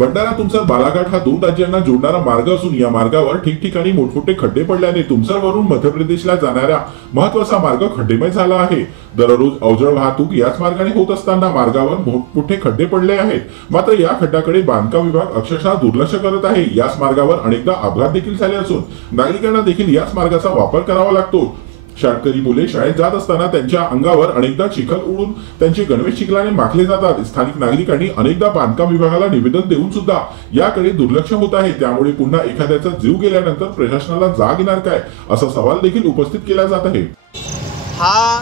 भंडारा तुमसर बालाघाट हा 2 राज्यांना जोडणारा मार्ग असून या मार्गावर ठिकठिकाणी मोठमोठे खड्डे पडल्याने तुमसरवरून मध्य प्रदेशला जाणारा महत्त्वाचा मार्ग खड्डेमय झाला आहे। दररोज अवजड वाहतूक याच मार्गाने होत असताना मार्गावर मोठमोठे खड्डे पडले आहेत। मात्र या खड्ड्याकडे बांधकाम विभाग अक्षरशः दुर्लक्ष करत आहे। याच मार्गावर अनेकदा अपघात देखील झाले असून नागरिकांना देखील याच मार्गाचा वापर करावा लागतो। शाळकरी मुले शाळेत जात असताना त्यांच्या अंगावर अनेकदा चिखल उडून त्यांचे गणवेश चिखलाने माखले जातात। स्थानिक नागरिकांनी अनेकदा बांधकाम विभागाला निवेदन देऊन सुद्धा याकडे दुर्लक्ष होत आहे। त्यामुळे पुन्हा एखाद्याचा जीव गेल्यानंतर प्रशासनाला जाग येणार काय असा सवाल देखील उपस्थित केला जात आहे। हा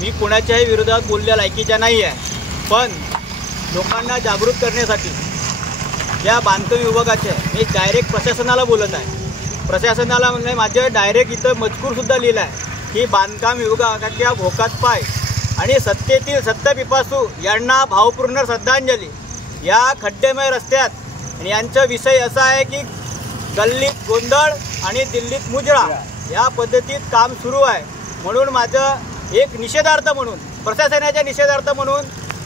मी कोणाच्याही विरोधात बोलल्या लायकीचा नाही आहे, पण लोकांना जागृत करण्यासाठी या बांधकाम विभागाचे मी डायरेक्ट प्रशासनाला बोलत आहे। प्रशासनाला म्हणजे माझे डायरेक्ट इथं मजकूर सुद्धा लिहिला आहे की बांधकाम विभागाच्या भोकात पाय आणि सत्तेतील सत्तापिपासू यांना भावपूर्ण श्रद्धांजली। या खड्डेमय रस्त्यात आणि यांचा विषय असा आहे की गल्लीत गोंधळ आणि दिल्लीत मुजरा या पद्धतीत काम सुरू आहे। म्हणून माझं एक निषेधार्थ म्हणून प्रशासनाच्या निषेधार्थ म्हणून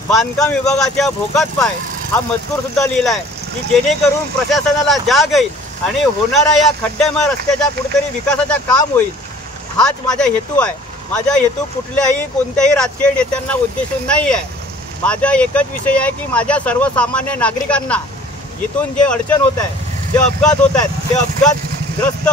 बांधकाम विभागाच्या भोकात पाय हा मजकूर सुद्धा लिहिला आहे की जेणेकरून प्रशासनाला जाग येईल आणि होणाऱ्या या खड्डेमय रस्त्याच्या कुठेतरी विकासाचा काम होईल। हाच माझा हेतू आहे। माझा हेतू कुठल्याही कोणत्याही राजकीय नेत्यांना उद्देशून नाही आहे। माझा एकच विषय आहे की माझ्या सर्वसामान्य नागरिकांना इथून जे अडचण होत आहे, जे अपघात होत आहेत, ते अपघातग्रस्त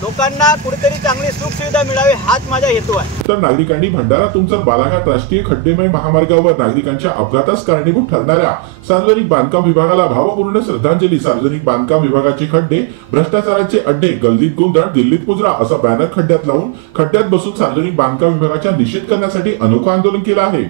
लोकांना कुठेतरी चांगली सुखसुविधा मिळावी हाच माझा हेतू आहे। तर नागरिकांनी भंडारा तुमसर बालाघाट राष्ट्रीय खड्डेमय महामार्गावर नागरिकांच्या अपघातास कारणीभूत ठरणाऱ्या सार्वजनिक बांधकाम विभागाला भावपूर्ण श्रद्धांजली। सार्वजनिक बांधकाम विभागाचे खड्डे, भ्रष्टाचाराचे अड्डे, गल्लीत गोंधळ, दिल्लीत मुजरा असा बॅनर खड्ड्यात लावून खड्ड्यात बसून सार्वजनिक बांधकाम विभागाचा निषेध करण्यासाठी अनोखं आंदोलन केलं आहे।